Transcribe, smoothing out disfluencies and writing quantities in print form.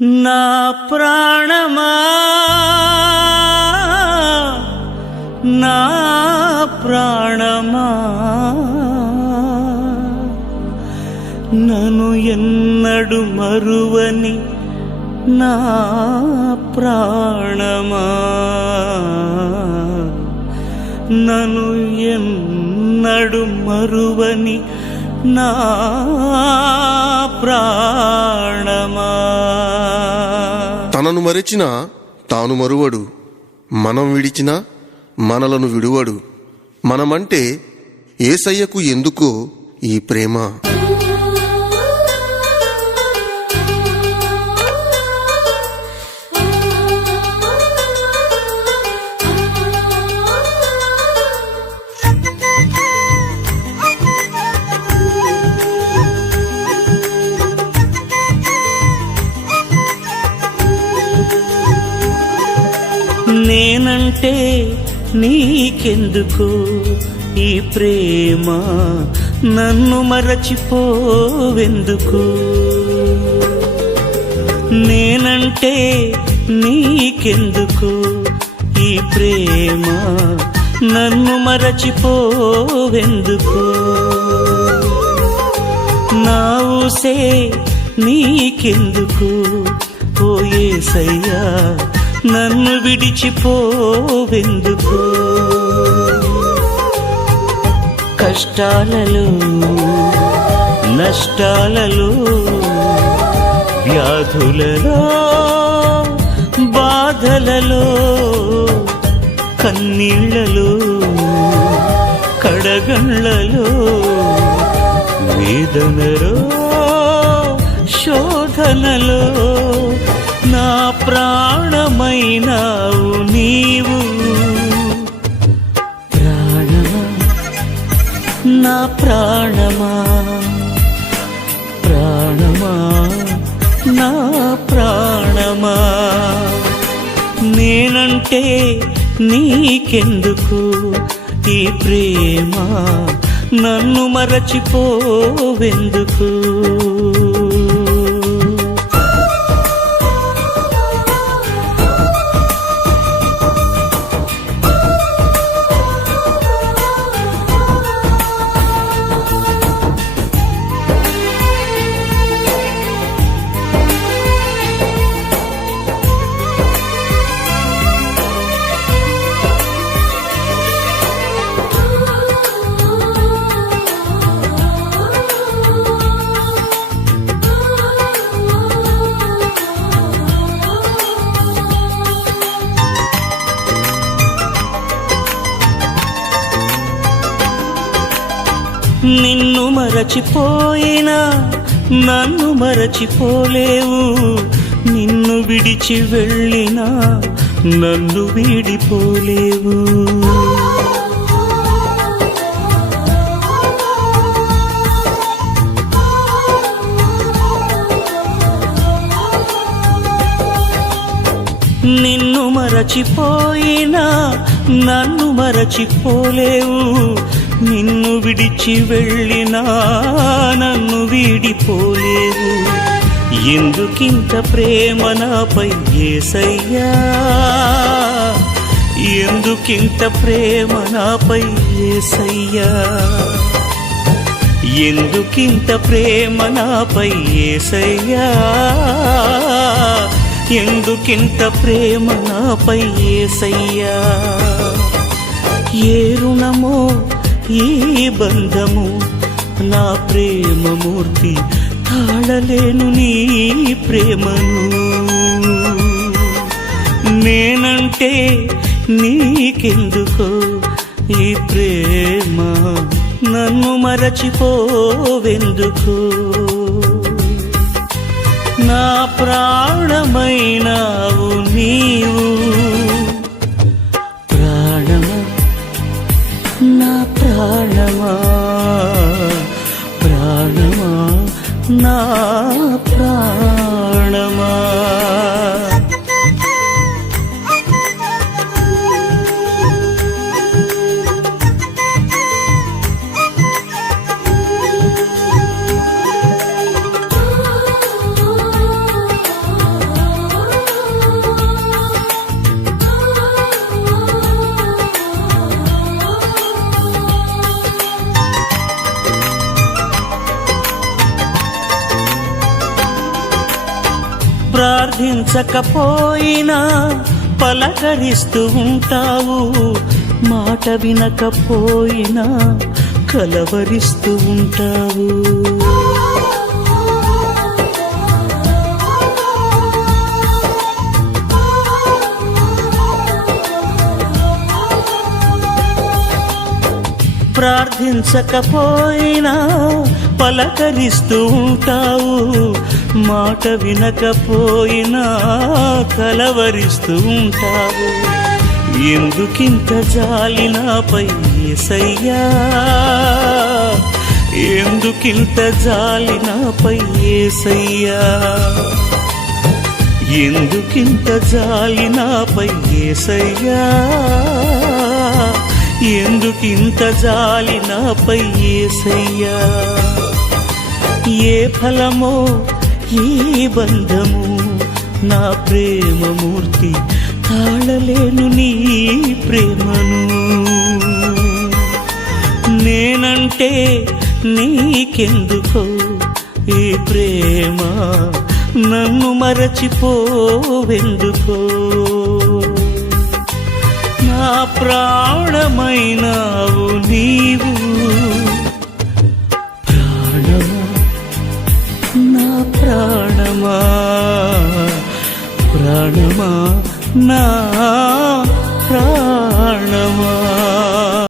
నా ప్రాణమా నా ప్రాణమా నన్ను ఎన్నడు మరువని నా ప్రాణమా నన్ను ఎన్నడు మరువని నా ప్రాణమా. తనను మరచిన తాను మరువడు, మనం విడిచిన మనలను విడువడు. మనమంటే యేసయ్యకు ఎందుకో ఈ ప్రేమ. నేనంటే నీకెందుకు ఈ ప్రేమ, నన్ను మరచిపోవెందుకు. నేనంటే నీకెందుకు ఈ ప్రేమ, నన్ను మరచిపోవెందుకు. నా ఊసే నీకెందుకు ఓ యేసయ్యా, నన్ను విడిచిపోవెందుకు. కష్టాలలో నష్టాలలో వ్యాధులలో బాధలలో కన్నీళ్లలో కడగండ్లలో వేదనలో శోధనలో నా ప్రాణమైనావు నీవు. ప్రాణమా నా ప్రాణమా, ప్రాణమా నా ప్రాణమా. నేనంటే నీకెందుకు ఈ ప్రేమ, నన్ను మరచిపోవెందుకు. నిన్ను మరచిపోయినా నన్ను మరచిపోలేవు, నిన్ను విడిచి వెళ్ళినా నన్ను వీడిపోలేవు. నిన్ను మరచిపోయినా నన్ను మరచిపోలేవు, నిన్ను విడిచి వెళ్ళినా నన్ను వీడిపోలేవు. ఎందుకింత ప్రేమ నాపై యేసయ్యా, ఎందుకింత ప్రేమ నాపై యేసయ్యా, ఎందుకింత ప్రేమ నాపై యేసయ్యా, ఎందుకింత ప్రేమ నాపై యేసయ్యా. ఏ రుణమో ఈ బంధము నా ప్రేమమూర్తి, తాళలేను నీ ప్రేమను. నేనంటే నీకెందుకో ఈ ప్రేమ, నన్ను మరచిపోవెందుకు. నా ప్రాణమైనావు నీవు. ప్రాణమా నా ప్రాణమా, ప్రాణమా నా ప్రాణమా. ప్రార్థించకపోయినా పలకరిస్తూ ఉంటావు, మాట వినకపోయినా కలవరిస్తూ ఉంటావు. ప్రార్థించకపోయినా పలకరిస్తూ ఉంటావు, మాట వినకపోయినా కలవరిస్తూ ఉంటావు. ఎందుకింత జాలి నాపై యేసయ్యా, ఎందుకింత జాలి నాపై యేసయ్యా, ఎందుకింత జాలి నాపై యేసయ్యా, ఎందుకింత జాలి నాపై యేసయ్యా. ఏ ఫలమో ఈ బంధము, నా ప్రేమమూర్తి తాళలేను నీ ప్రేమను. నేనంటే నీకెందుకో ఈ ప్రేమ, నన్ను మరచిపోవెందుకో. నా ప్రాణమైనావు నీవు,